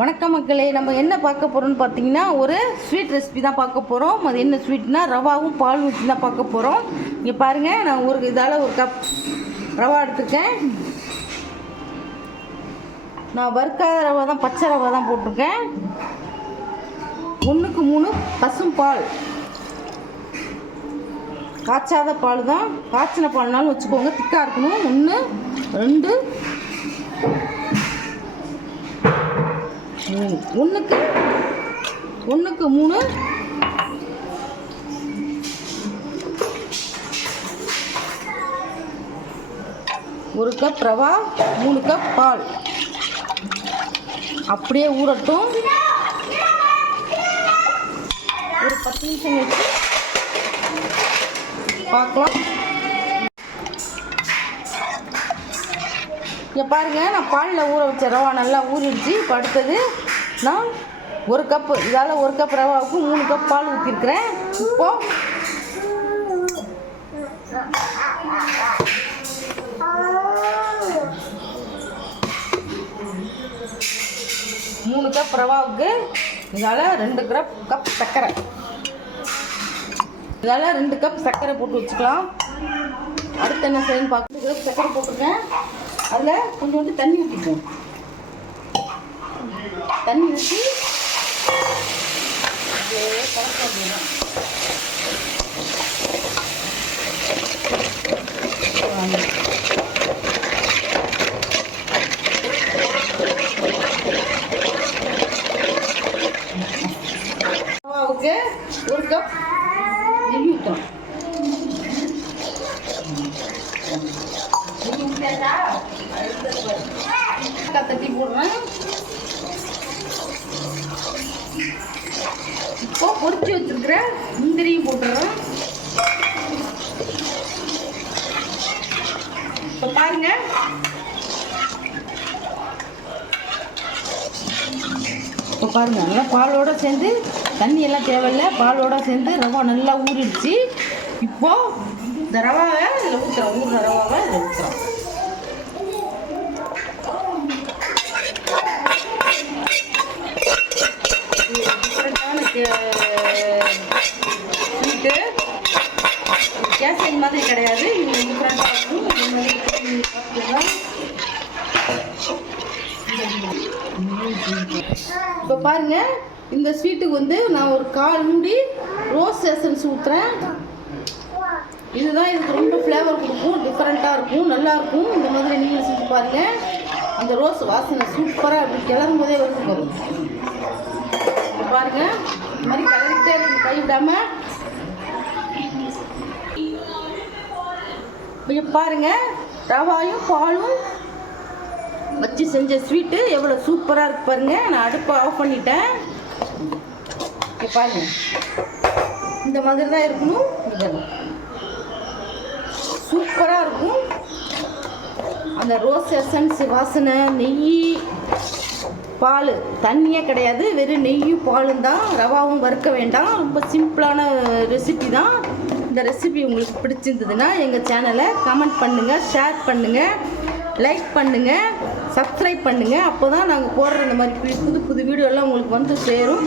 வணக்கம் மக்களே, நம்ம என்ன பார்க்க போகிறோம்னு பார்த்தீங்கன்னா ஒரு ஸ்வீட் ரெசிபி தான் பார்க்க போகிறோம். அது என்ன ஸ்வீட்னா ரவாவும் பாலும் ஊற்றி தான் பார்க்க போகிறோம். இங்கே பாருங்கள், நான் ஒரு கப் ரவா எடுத்துருக்கேன். நான் வறுக்காத ரவா தான், பச்சை ரவா தான் போட்டிருக்கேன். 1க்கு 3 பசும் பால், காய்ச்சாத பால் தான். காய்ச்சின பால்னாலும் வச்சுக்கோங்க, திக்காக இருக்கணும். 1 2 1க்கு 3 1 கப் ரவா, 3 கப் பால். அப்படியே ஊறட்டும். ஒரு 10 நிமிஷம் வச்சு பார்க்கலாம். இங்கே பாருங்கள், நான் பாலில் ஊற வச்ச ரவா நல்லா ஊறிடுச்சு. இப்போ அடுத்தது நான் 1 கப்பு, இதால் 1 கப் ரவாவுக்கு 3 கப் பால் ஊற்றிருக்கிறேன். இப்போது 3 கப் ரவாவுக்கு இதால் 2 கப் சர்க்கரை, இதால் 2 கப் சர்க்கரை போட்டு வச்சுக்கலாம். அடுத்து என்ன செய்யணும்னு பார்க்க, சர்க்கரை போட்டிருக்கேன். அதில் கொஞ்சோண்டு தண்ணி ஊற்றிக்குவோம். தண்ணி ஊற்றி ரவாவுக்கு 1 கப் நெய் ஊற்றணும். தட்டி போடுறேன். இப்போ பொரிச்சு வச்சிருக்கிற முந்திரியும் போட்டுறேன். இப்போ பாருங்க, நல்லா பாலோட சேர்ந்து, தண்ணி எல்லாம் தேவையில்லை, பாலோட சேர்ந்து ரவா நல்லா ஊறிடுச்சு. இப்போ இந்த ரவாவை இதில் ஊற்றுறோம். ஊறுற ரவாவை இதில் ஊற்றுறோம். ஸ்வீட்டு கேசரி மாதிரி கிடையாது, இது டிஃப்ரெண்ட்டாக இருக்கும். இது மாதிரி சாப்பிட்டுலாம். இப்போ பாருங்கள், இந்த ஸ்வீட்டுக்கு நான் ஒரு 1/4 மூடி ரோஸ் எசன்ஸ் ஊற்றுறேன். இதுதான் இதுக்கு ரொம்ப ஃப்ளேவர் கொடுக்கும், டிஃப்ரெண்ட்டாக இருக்கும், நல்லாயிருக்கும். இந்த மாதிரி நீங்கள் செஞ்சு பாருங்கள். அந்த ரோஸ் வாசனை சூப்பராக அப்படி கிளறும் போதே வரும். பாருங்க, இந்த மாதிரி கலரிட்டே இருக்கு, கைவிடாமல். இப்போ பாருங்க, ரவாயும் பாலும் வச்சு செஞ்ச ஸ்வீட்டு எவ்வளோ சூப்பராக இருக்கு பாருங்க. நான் அடுப்பை ஆஃப் பண்ணிட்டேன். இப்போ பாருங்க, இந்த மாதிரி தான் இருக்கணும். இதெல்லாம் சூப்பராக இருக்கும். அந்த ரோஸ் எசன்ஸ் வாசனை, நெய், பால், தண்ணியே கிடையாது, வெறும் நெய்யும் பாலும் தான். ரவாவும் வறுக்க வேண்டாம். ரொம்ப சிம்பிளான ரெசிபி தான். இந்த ரெசிபி உங்களுக்கு பிடிச்சிருந்ததுன்னா எங்கள் சேனலை கமெண்ட் பண்ணுங்கள், ஷேர் பண்ணுங்கள், லைக் பண்ணுங்கள், சப்ஸ்கிரைப் பண்ணுங்கள். அப்போ தான் நாங்கள் போடுற இந்த மாதிரி புது புது வீடியோலாம் உங்களுக்கு சேரும்.